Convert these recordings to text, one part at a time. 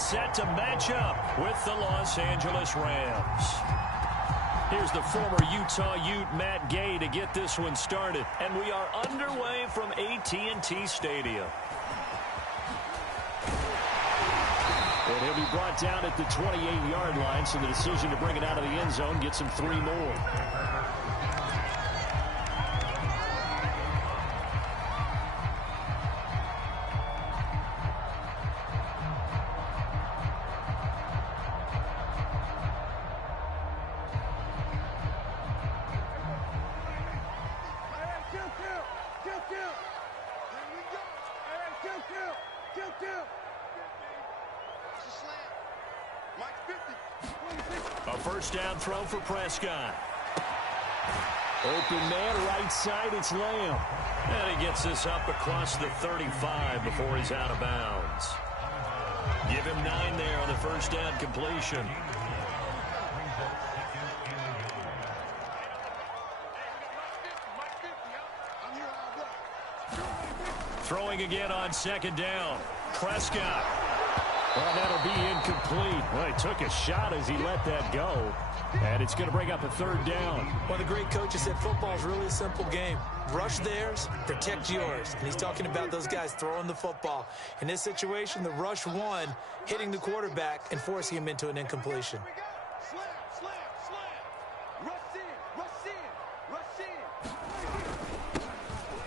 gets set to match up with the Los Angeles Rams. Here's the former Utah Ute, Matt Gay, to get this one started. And we are underway from AT&T Stadium. And he'll be brought down at the 28-yard line, so the decision to bring it out of the end zone gets him 3 more. A first down throw for Prescott. Open man, right side, it's Lamb. And he gets this up across the 35 before he's out of bounds. Give him 9 there on the first down completion. Throwing again on second down. Prescott. Well, that'll be incomplete. Well, he took a shot as he let that go. And it's going to bring up a third down. One of the great coaches said football is really a simple game. Rush theirs, protect yours. And he's talking about those guys throwing the football. In this situation, the rush won, hitting the quarterback and forcing him into an incompletion.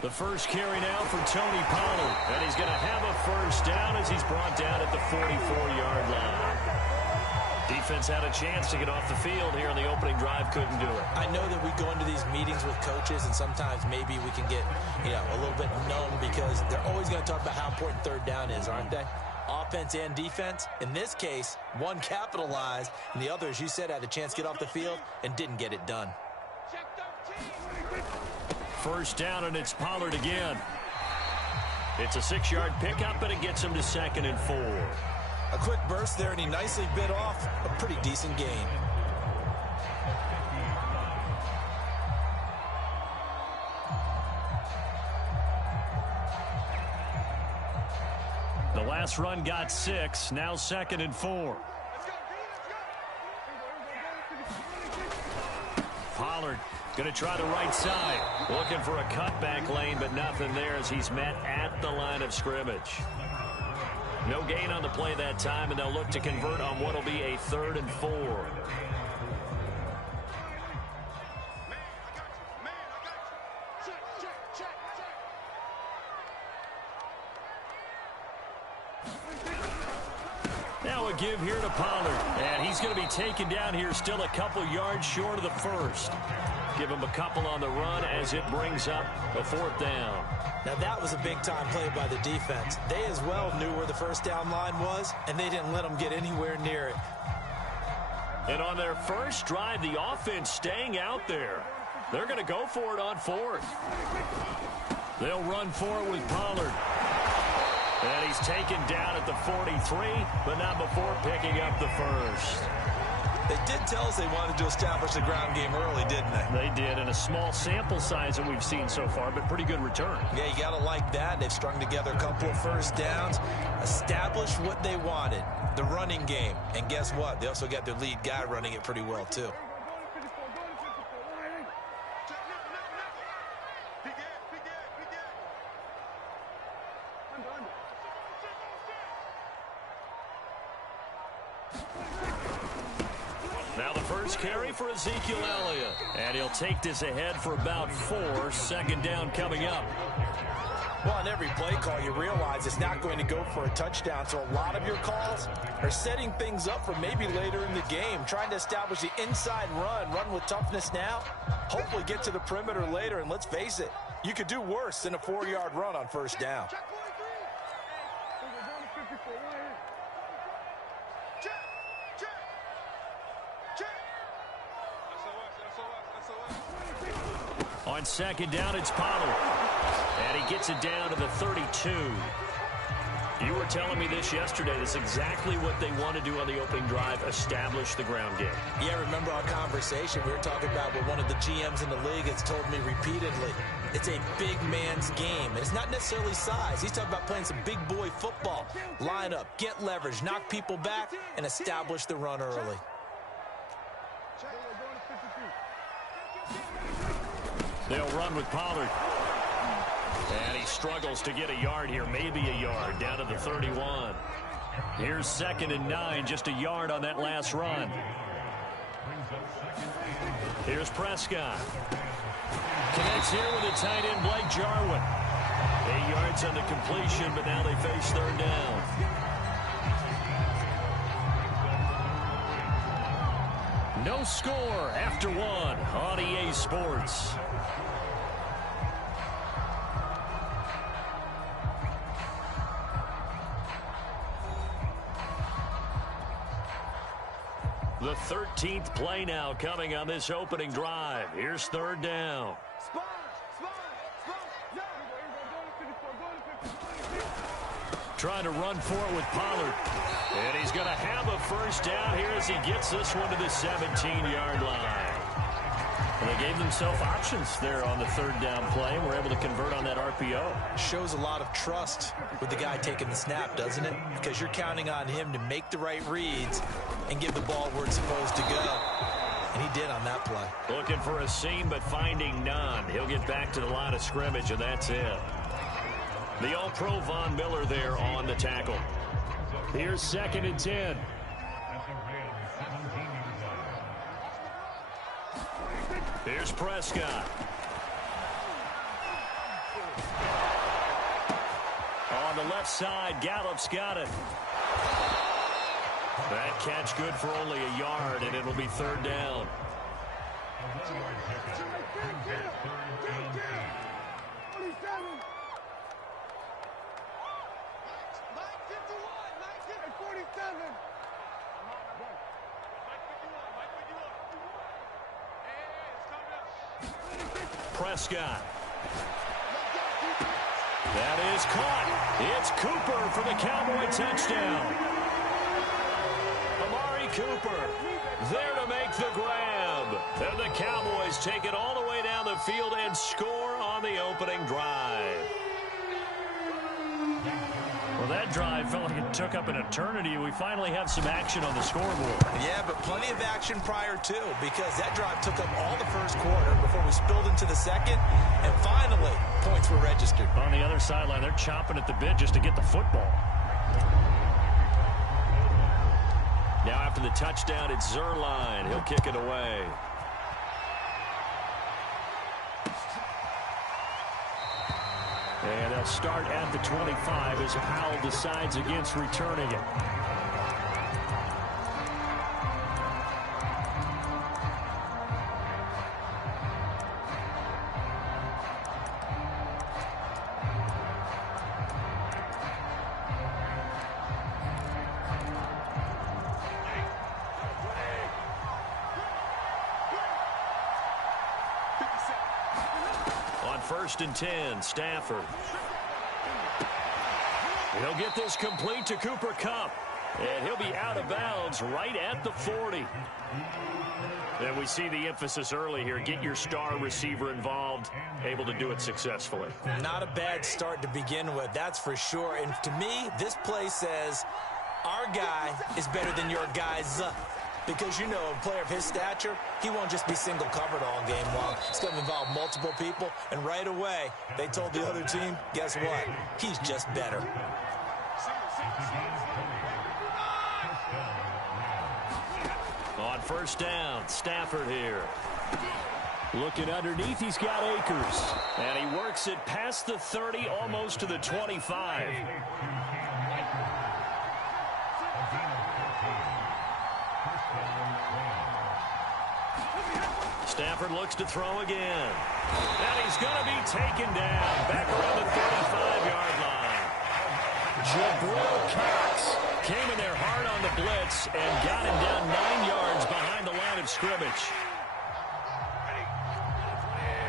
The first carry now for Tony Pollard. And he's going to have a first down as he's brought down at the 44-yard line. Defense had a chance to get off the field here in the opening drive, couldn't do it. I know that we go into these meetings with coaches, and sometimes maybe we can get, a little bit numb because they're always going to talk about how important third down is, aren't they? Offense and defense. In this case, one capitalized, and the other, as you said, had a chance to get off the field and didn't get it done. First down, and it's Pollard again. It's a 6-yard pickup, but it gets him to 2nd and 4. A quick burst there, and he nicely bit off a pretty decent gain. The last run got 6, now 2nd and 4. Pollard going to try the right side. Looking for a cutback lane, but nothing there as he's met at the line of scrimmage. No gain on the play that time, and they'll look to convert on what will be a 3rd and 4. Now a give here to Pollard, and he's going to be taken down here still a couple yards short of the first. Give him a couple on the run as it brings up a 4th down. Now that was a big-time play by the defense. They as well knew where the first down line was, and they didn't let them get anywhere near it. And on their first drive, the offense staying out there. They're going to go for it on 4th. They'll run for it with Pollard. And he's taken down at the 43, but not before picking up the first. They did tell us they wanted to establish the ground game early, didn't they? They did, in a small sample size that we've seen so far, but pretty good return. Yeah, you got to like that. They've strung together a couple of first downs, established what they wanted, the running game. And guess what? They also got their lead guy running it pretty well, too. Now the first carry for Ezekiel Elliott. And he'll take this ahead for about 4. 2nd down coming up. Well, on every play call, you realize it's not going to go for a touchdown. So a lot of your calls are setting things up for maybe later in the game, trying to establish the inside run with toughness now, hopefully get to the perimeter later. And let's face it, you could do worse than a 4-yard run on first down. On 2nd down, it's Pollard. And he gets it down to the 32. You were telling me this yesterday. That's exactly what they want to do on the opening drive, establish the ground game. Yeah, remember our conversation? We were talking about what one of the GMs in the league has told me repeatedly. It's a big man's game, and it's not necessarily size. He's talking about playing some big boy football. Line up, get leverage, knock people back, and establish the run early. They'll run with Pollard. And he struggles to get a yard here, maybe a yard, down to the 31. Here's 2nd and 9, just a yard on that last run. Here's Prescott. Connects here with a tight end, Blake Jarwin. 8 yards on the completion, but now they face 3rd down. No score after 1 on EA Sports. The 13th play now coming on this opening drive. Here's 3rd down. Trying to run for it with Pollard. And he's going to have a 1st down here as he gets this one to the 17-yard line. And they gave themselves options there on the 3rd down play and were able to convert on that RPO. Shows a lot of trust with the guy taking the snap, doesn't it? Because you're counting on him to make the right reads and give the ball where it's supposed to go. And he did on that play. Looking for a seam, but finding none. He'll get back to the line of scrimmage, and that's it. The All-Pro Von Miller there on the tackle. Here's 2nd and 10. Here's Prescott. On the left side, Gallup's got it. That catch good for only a yard, and it'll be 3rd down. Prescott. That is caught. It's Cooper for the Cowboy touchdown. Amari Cooper there to make the grab. And the Cowboys take it all the way down the field and score on the opening drive. Well, that drive felt like it took up an eternity. We finally have some action on the scoreboard. Yeah, but plenty of action prior to, because that drive took up all the 1st quarter before we spilled into the 2nd, and finally, points were registered. On the other sideline, they're chomping at the bit just to get the football. Now after the touchdown, it's Zuerlein. He'll kick it away. And they'll start at the 25 as Powell decides against returning it. On 1st and 10, Stafford. He'll get this complete to Cooper Kupp. And he'll be out of bounds right at the 40. And we see the emphasis early here. Get your star receiver involved. Able to do it successfully. Not a bad start to begin with, that's for sure. And to me, this play says our guy is better than your guy's. Because, you know, a player of his stature, he won't just be single covered all game long. It's going to involve multiple people. And right away, they told the other team, guess what? He's just better. On 1st down, Stafford here. Looking underneath, he's got Akers. And he works it past the 30, almost to the 25. Stafford looks to throw again. And he's going to be taken down back around the 35-yard line. Jabril Cox came in there hard on the blitz and got him down 9 yards behind the line of scrimmage.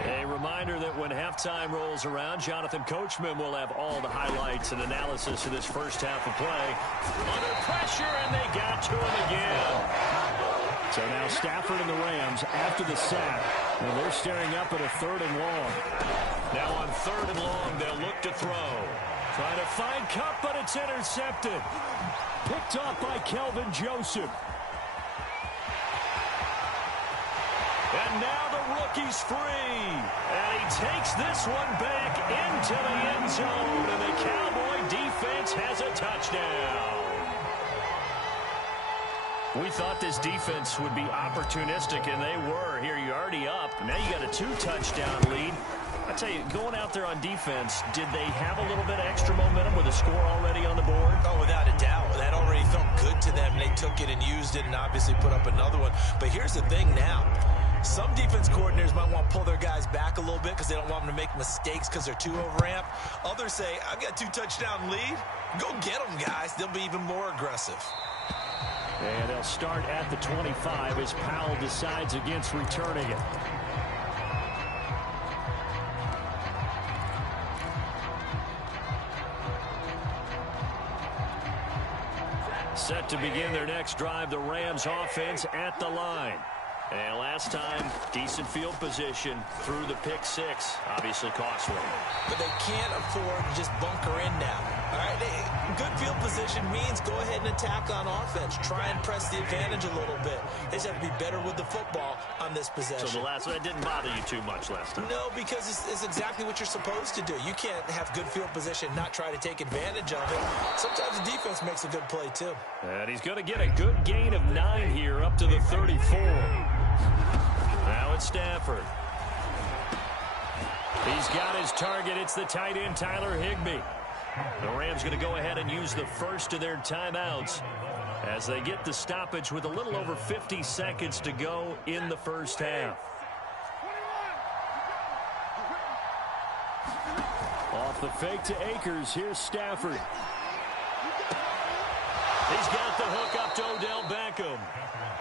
A reminder that when halftime rolls around, Jonathan Coachman will have all the highlights and analysis of this first half of play. Under pressure, and they got to him again. So now Stafford and the Rams after the sack, and they're staring up at a 3rd and long. Now on 3rd and long, they'll look to throw. Trying to find Kupp, but it's intercepted. Picked off by Kelvin Joseph. And now the rookie's free. And he takes this one back into the end zone. And the Cowboy defense has a touchdown. We thought this defense would be opportunistic, and they were. Here, you're already up. Now you got a 2-touchdown lead. I tell you, going out there on defense, did they have a little bit of extra momentum with a score already on the board? Oh, without a doubt. That already felt good to them. They took it and used it and obviously put up another one. But here's the thing now. Some defense coordinators might want to pull their guys back a little bit because they don't want them to make mistakes because they're too overamped. Others say, I've got a 2-touchdown lead. Go get them, guys. They'll be even more aggressive. And they'll start at the 25 as Powell decides against returning it. Set to begin their next drive, the Rams offense at the line. And last time, decent field position through the pick 6. Obviously costly. But they can't afford to just bunker in now. All right, good field position means go ahead and attack on offense. Try and press the advantage a little bit. They just have to be better with the football on this possession. So the last one, that didn't bother you too much last time? No, because it's exactly what you're supposed to do. You can't have good field position, not try to take advantage of it. Sometimes the defense makes a good play, too. And he's going to get a good gain of 9 here up to the 34. Now it's Stafford. He's got his target. It's the tight end, Tyler Higbee. The Rams going to go ahead and use the first of their timeouts as they get the stoppage with a little over 50 seconds to go in the first half. Off the fake to Akers. Here's Stafford. He's got the hook up to Odell Beckham.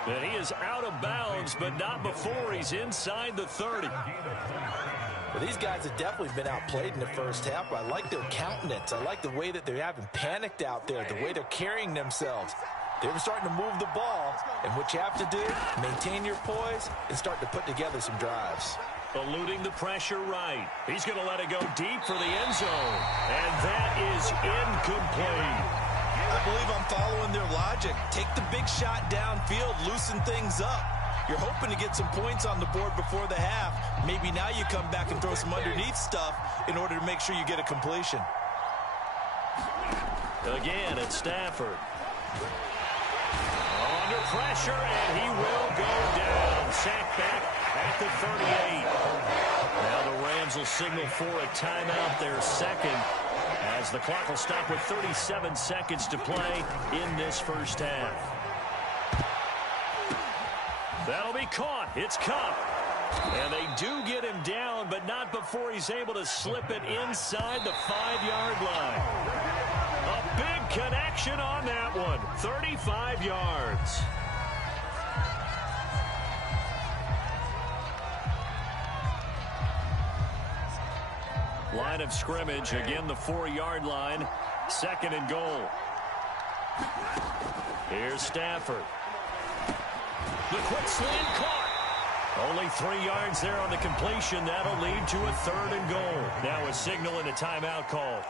And he is out of bounds, but not before he's inside the 30. Well, these guys have definitely been outplayed in the first half. I like their countenance. I like the way that they haven't panicked out there, the way they're carrying themselves. They were starting to move the ball, and what you have to do, maintain your poise and start to put together some drives. Eluding the pressure right. He's going to let it go deep for the end zone, and that is incomplete. I believe I'm following their logic. Take the big shot downfield, loosen things up. You're hoping to get some points on the board before the half. Maybe now you come back and throw some underneath stuff in order to make sure you get a completion. Again, it's Stafford. Under pressure, and he will go down. Sacked back at the 38. Now the Rams will signal for a timeout, their second, as the clock will stop with 37 seconds to play in this first half. That'll be caught. It's Kupp. And they do get him down, but not before he's able to slip it inside the 5-yard line. A big connection on that one. 35 yards. Line of scrimmage, again the 4-yard line. 2nd and goal. Here's Stafford. The quick slant caught. Only 3 yards there on the completion. That'll lead to a 3rd and goal. Now a signal and a timeout call,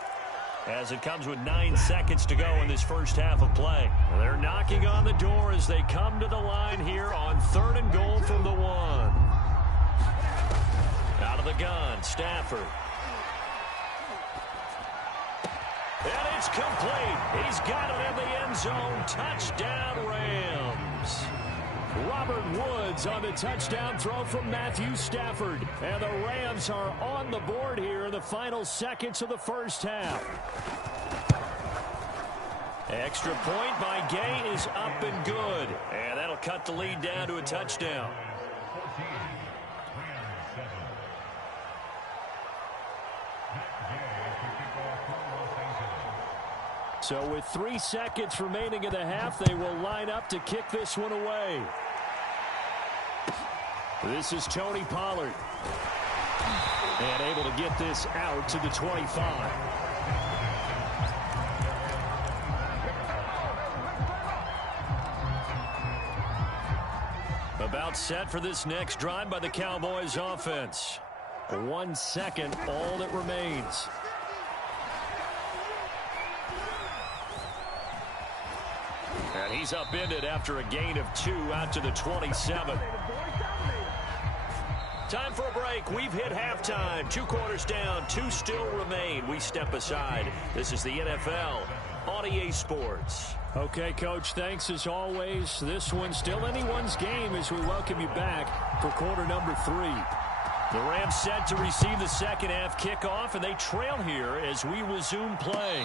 as it comes with 9 seconds to go in this first half of play. They're knocking on the door as they come to the line here on 3rd and goal from the 1. Out of the gun, Stafford. And it's complete. He's got it in the end zone. Touchdown, Rams. Robert Woods on the touchdown throw from Matthew Stafford. And the Rams are on the board here in the final seconds of the first half. Extra point by Gay is up and good. And that'll cut the lead down to a touchdown. So with 3 seconds remaining in the half, they will line up to kick this one away. This is Tony Pollard. And able to get this out to the 25. About set for this next drive by the Cowboys offense. 1 second, all that remains. And he's upended after a gain of 2 out to the 27. Time for a break. We've hit halftime. 2 quarters down, 2 still remain. We step aside. This is the NFL on EA Sports. Okay, Coach, thanks as always. This one's still anyone's game as we welcome you back for quarter number 3. The Rams set to receive the second half kickoff, and they trail here as we resume play.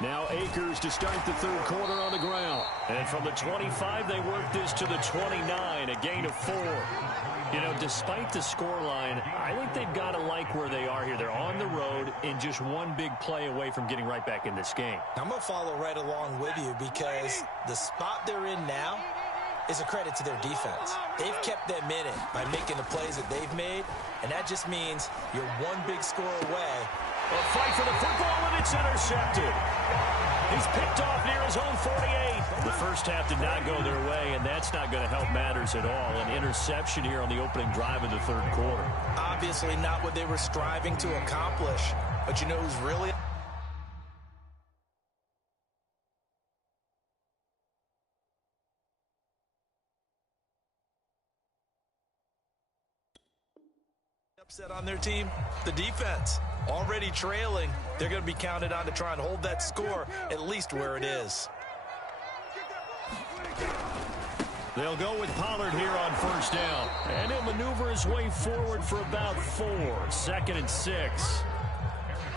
Now Akers to start the third quarter on the ground. And from the 25, they work this to the 29, a gain of 4. You know, despite the scoreline, I think they've got to like where they are here. They're on the road and just one big play away from getting right back in this game. I'm going to follow right along with you because the spot they're in now is a credit to their defense. They've kept them in it by making the plays that they've made, and that just means you're one big score away. A fight for the football, and it's intercepted. He's picked off near his own 48. The first half did not go their way, and that's not going to help matters at all. An interception here on the opening drive of the third quarter. Obviously not what they were striving to accomplish, but you know who's really upset on their team? The defense. Already trailing, they're going to be counted on to try and hold that score at least where it is. They'll go with Pollard here on first down. And he'll maneuver his way forward for about 4. 2nd and 6.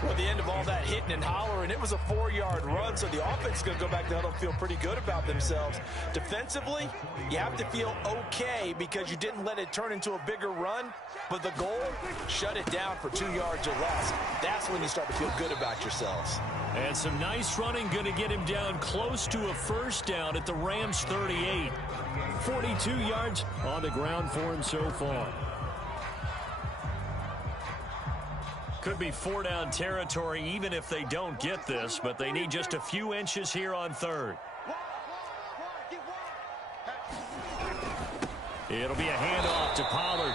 Well, at the end of all that hitting and hollering, it was a 4-yard run, so the offense is going to go back to huddle and feel pretty good about themselves. Defensively, you have to feel okay because you didn't let it turn into a bigger run, but the goal, shut it down for 2 yards or less. That's when you start to feel good about yourselves. And some nice running, going to get him down close to a first down at the Rams 38. 42 yards on the ground for him so far. Could be 4-down territory even if they don't get this, but they need just a few inches here on third. It'll be a handoff to Pollard.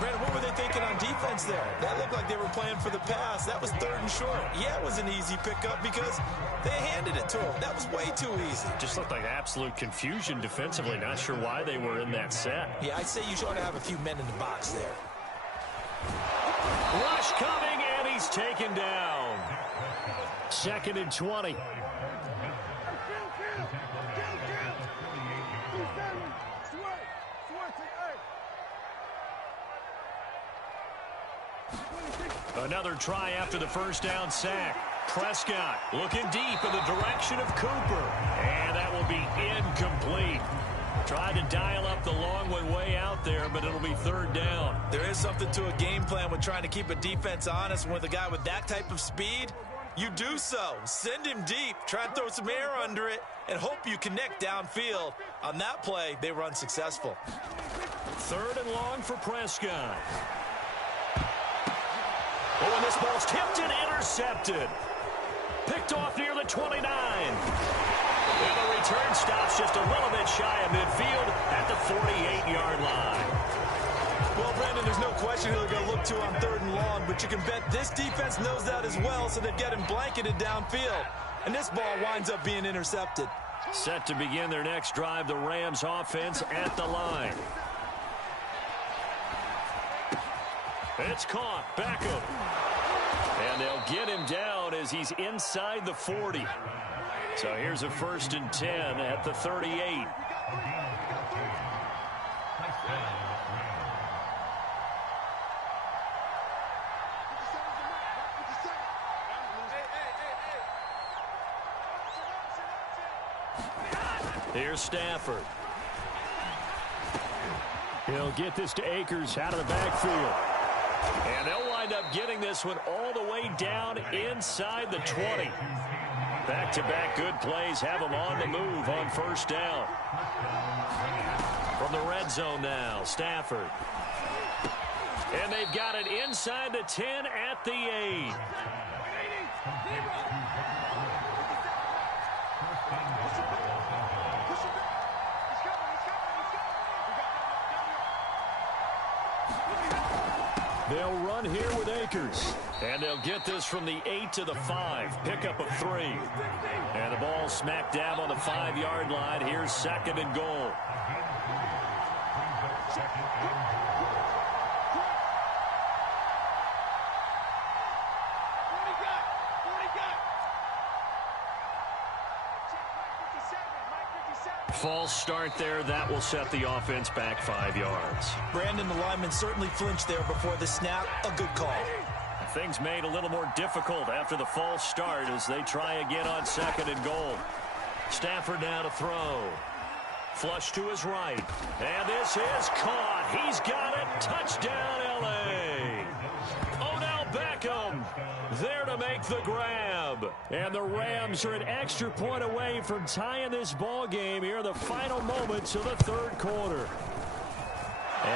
Brandon, what were they thinking on defense there? That looked like they were playing for the pass. That was 3rd and short. Yeah, it was an easy pickup because they handed it to him. That was way too easy. Just looked like absolute confusion defensively. Not sure why they were in that set. Yeah, I'd say you should have a few men in the box there. Rush coming, and he's taken down. 2nd and 20. Another try after the first down sack. Prescott looking deep in the direction of Cooper. And that will be incomplete. Tried to dial up the long one way out there, but it'll be 3rd down. There is something to a game plan with trying to keep a defense honest. And with a guy with that type of speed, you do so. Send him deep. Try and throw some air under it and hope you connect downfield. On that play, they were unsuccessful. 3rd and long for Prescott. Oh, and this ball's tipped and intercepted. Picked off near the 29. And the return stops just a little bit shy of midfield at the 48-yard line. Well, Brandon, there's no question who they're going to look to on 3rd and long, but you can bet this defense knows that as well, so they've got him blanketed downfield. And this ball winds up being intercepted. Set to begin their next drive, the Rams offense at the line. It's caught. Beckham. And they'll get him down as he's inside the 40. So here's a 1st and 10 at the 38. Here's Stafford. He'll get this to Akers out of the backfield. And they'll wind up getting this one all the way down inside the 20. Back-to-back good plays have them on the move on first down. From the red zone now, Stafford. And they've got it inside the 10 at the 8. They'll run here with Akers. And they'll get this from the 8 to the 5. Pickup of 3. And the ball smack dab on the 5-yard line. Here's 2nd and goal. False start there. That will set the offense back 5 yards. Brandon, the lineman certainly flinched there before the snap. A good call. Things made a little more difficult after the false start as they try again on 2nd and goal. Stafford now to throw. Flush to his right. And this is caught. He's got it. Touchdown, L.A. Odell Beckham there to make the grab. And the Rams are an extra point away from tying this ball game here in the final moments of the third quarter.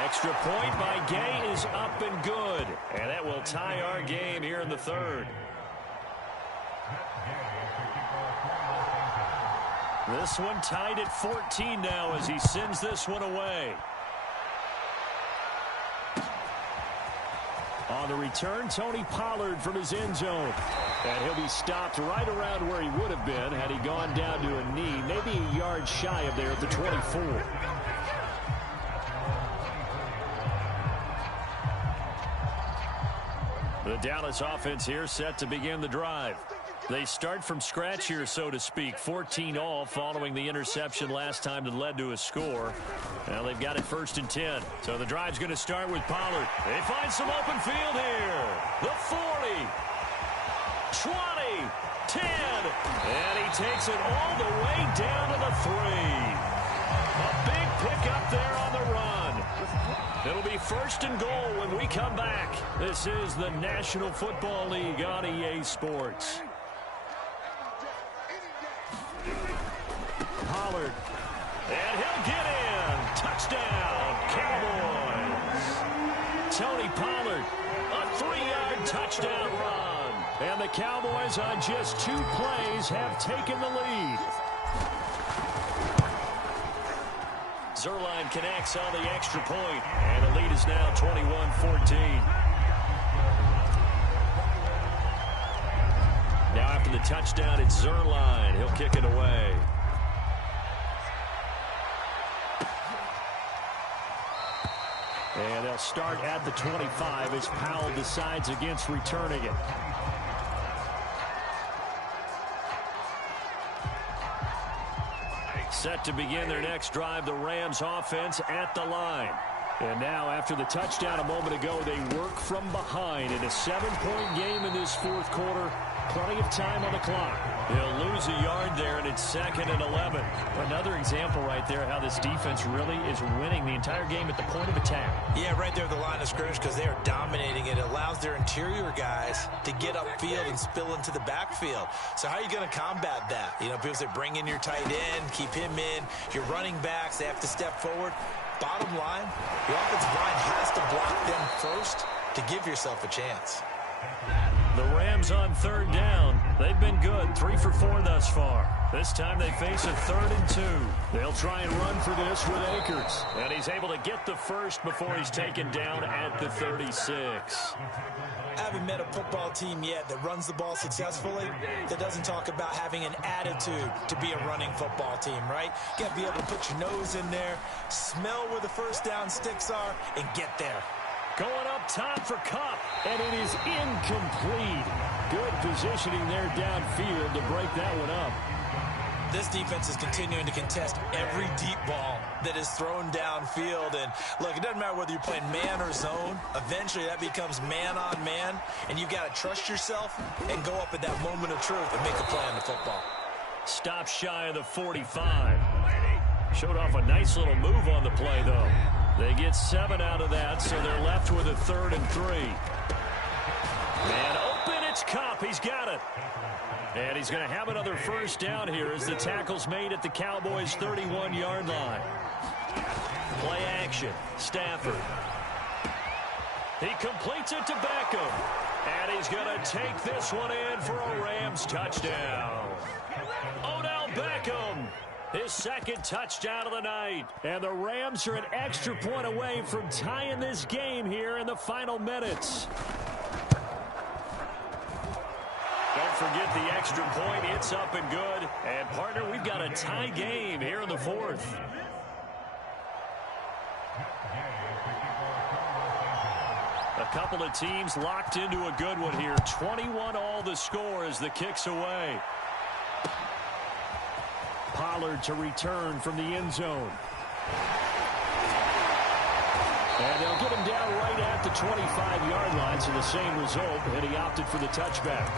Extra point by Gay is up and good. And that will tie our game here in the third. This one tied at 14 now as he sends this one away. On the return, Tony Pollard from his end zone. And he'll be stopped right around where he would have been had he gone down to a knee, maybe a yard shy of there at the 24. The Dallas offense here set to begin the drive. They start from scratch here, so to speak. 14 all following the interception last time that led to a score. Now they've got it 1st and 10. So the drive's going to start with Pollard. They find some open field here. The 40, 20, 10. And he takes it all the way down to the 3. A big pickup there on the run. It'll be 1st and goal when we come back. This is the National Football League on EA Sports. Pollard. And he'll get in. Touchdown, Cowboys. Tony Pollard, a 3-yard touchdown run. And the Cowboys on just 2 plays have taken the lead. Zuerlein connects on the extra point, and the lead is now 21-14. Now after the touchdown, it's Zuerlein. He'll kick it away. And they'll start at the 25 as Powell decides against returning it. Set to begin their next drive, the Rams offense at the line. And now, after the touchdown a moment ago, they work from behind in a 7-point game in this 4th quarter. Plenty of time on the clock. They'll lose a yard there, and it's 2nd and 11. Another example right there how this defense really is winning the entire game at the point of attack. Yeah, right there at the line of scrimmage because they are dominating it. It allows their interior guys to get upfield and spill into the backfield. So how are you going to combat that? You know, people say bring in your tight end, keep him in. Your running backs, they have to step forward. Bottom line, your offensive line has to block them first to give yourself a chance. The Rams on 3rd down. They've been good, 3 for 4 thus far. This time they face a 3rd and 2. They'll try and run for this with Akers. And he's able to get the first before he's taken down at the 36. I haven't met a football team yet that runs the ball successfully that doesn't talk about having an attitude to be a running football team, right? You got to be able to put your nose in there, smell where the first down sticks are, and get there. Going up top for Kupp, and it is incomplete. Good positioning there downfield to break that one up. This defense is continuing to contest every deep ball that is thrown downfield. And look, it doesn't matter whether you're playing man or zone. Eventually, that becomes man on man, and you've got to trust yourself and go up at that moment of truth and make a play on the football. Stop shy of the 45. Showed off a nice little move on the play, though. They get 7 out of that, so they're left with a 3rd and 3. Man open, it's Kupp. He's got it. And he's going to have another first down here as the tackle's made at the Cowboys' 31-yard line. Play action. Stafford. He completes it to Beckham. And he's going to take this one in for a Rams touchdown. Odell Beckham, his 2nd touchdown of the night. And the Rams are an extra point away from tying this game here in the final minutes. Don't forget the extra point. It's up and good. And, partner, we've got a tie game here in the 4th. A couple of teams locked into a good one here. 21 all the score as the kick's away. Pollard to return from the end zone. And they'll get him down right at the 25-yard line, so the same result, and he opted for the touchback.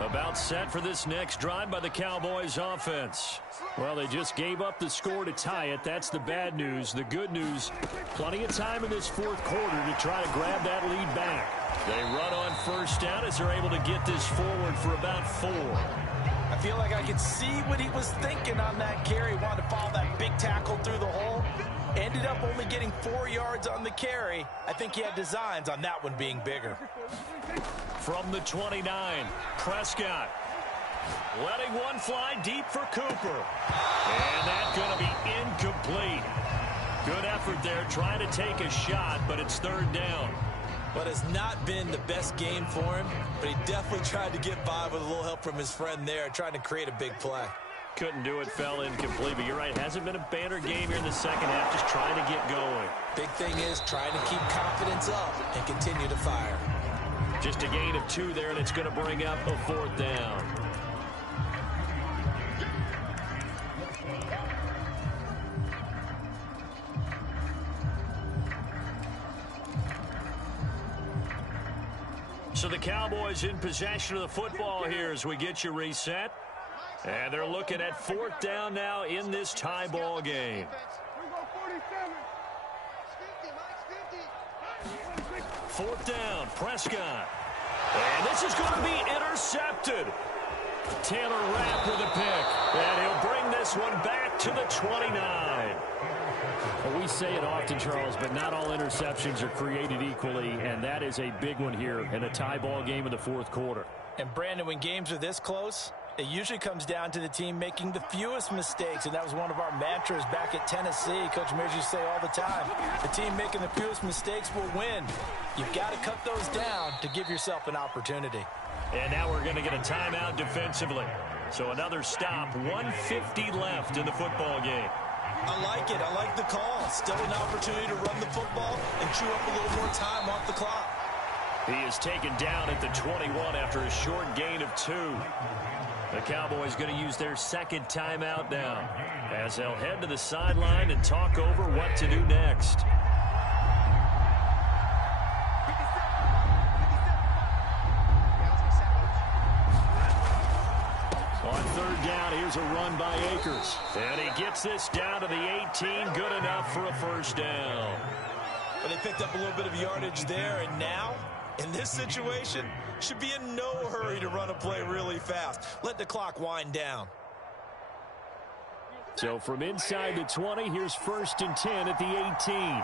About set for this next drive by the Cowboys offense. Well, they just gave up the score to tie it. That's the bad news. The good news, plenty of time in this 4th quarter to try to grab that lead back. They run on first down as they're able to get this forward for about 4. I feel like I could see what he was thinking on that carry. Wanted to follow that big tackle through the hole. Ended up only getting 4 yards on the carry. I think he had designs on that one being bigger. From the 29, Prescott letting one fly deep for Cooper. And that's going to be incomplete. Good effort there trying to take a shot, but it's 3rd down. But it's not been the best game for him, but he definitely tried to get by with a little help from his friend there, trying to create a big play. Couldn't do it, fell incomplete, but you're right, hasn't been a banner game here in the 2nd half, just trying to get going. Big thing is trying to keep confidence up and continue to fire. Just a gain of 2 there, and it's going to bring up a 4th down. So the Cowboys in possession of the football here as we get you reset. And they're looking at 4th down now in this tie ball game. 4th down, Prescott. And this is going to be intercepted. Taylor Rapp with a pick. And he'll bring this one back to the 29. Well, we say it often, Charles, but not all interceptions are created equally, and that is a big one here in a tie ball game in the 4th quarter. And, Brandon, when games are this close, it usually comes down to the team making the fewest mistakes, and that was one of our mantras back at Tennessee. Coach Mears used to say all the time, the team making the fewest mistakes will win. You've got to cut those down to give yourself an opportunity. And now we're going to get a timeout defensively. So another stop, 1:50 left in the football game. I like it. I like the call. Still an opportunity to run the football and chew up a little more time off the clock. He is taken down at the 21 after a short gain of 2. The Cowboys going to use their 2nd timeout now as they'll head to the sideline and talk over what to do next. On 3rd down, here's a run by Akers. And he gets this down to the 18, good enough for a first down. But they picked up a little bit of yardage there, and now, in this situation, should be in no hurry to run a play really fast. Let the clock wind down. So from inside the 20, here's 1st and 10 at the 18.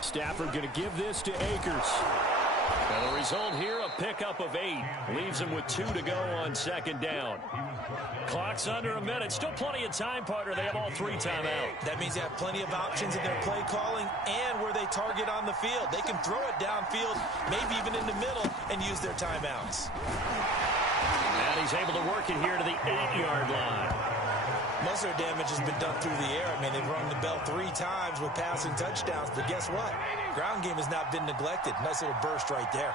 Stafford going to give this to Akers. And the result here, a pickup of 8. Leaves him with 2 to go on 2nd down. Clock's under a minute. Still plenty of time, partner. They have all 3 timeouts. That means they have plenty of options in their play calling and where they target on the field. They can throw it downfield, maybe even in the middle, and use their timeouts. And he's able to work it here to the 8-yard line. Most of their damage has been done through the air. I mean, they've rung the bell 3 times with passing touchdowns, but guess what? Ground game has not been neglected. Nice little burst right there.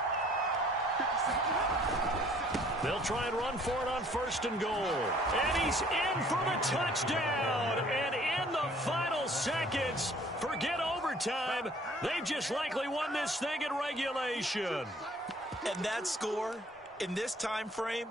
They'll try and run for it on 1st and goal. And he's in for the touchdown. And in the final seconds, forget overtime. They've just likely won this thing in regulation. And that score in this time frame,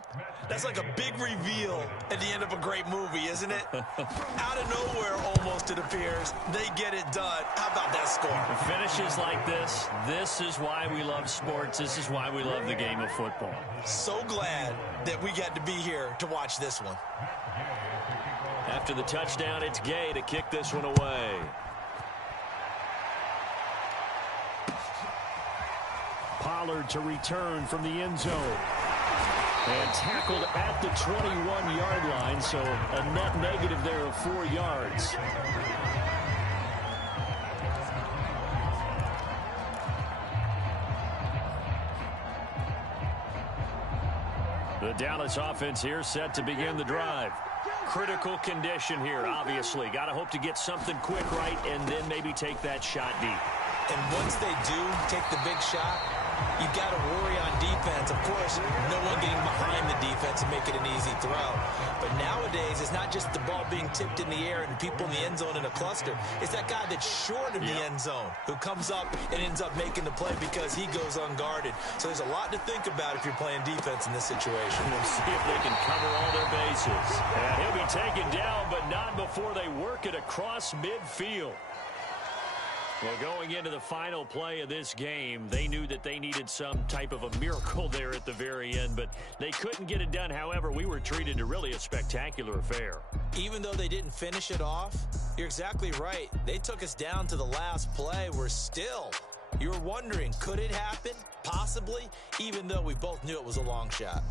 that's like a big reveal at the end of a great movie, isn't it? Out of nowhere, almost, it appears, they get it done. How about that score? Finishes like this is why we love sports. This is why we love the game of football. So glad that we got to be here to watch this one. After the touchdown, it's Gay to kick this one away. Pollard to return from the end zone. And tackled at the 21-yard line, so a net negative there of 4 yards. The Dallas offense here set to begin the drive. Critical condition here, obviously. Got to hope to get something quick right and then maybe take that shot deep. And once they do take the big shot, you've got to worry on defense. Of course, no one getting behind the defense and make it an easy throw. But nowadays, it's not just the ball being tipped in the air and people in the end zone in a cluster. It's that guy that's short of the end zone who comes up and ends up making the play because he goes unguarded. So there's a lot to think about if you're playing defense in this situation. We'll see if they can cover all their bases. And he'll be taken down, but not before they work it across midfield. Well, going into the final play of this game, they knew that they needed some type of a miracle there at the very end, but they couldn't get it done. However, we were treated to really a spectacular affair. Even though they didn't finish it off, you're exactly right. They took us down to the last play. You were wondering, could it happen? Possibly, even though we both knew it was a long shot.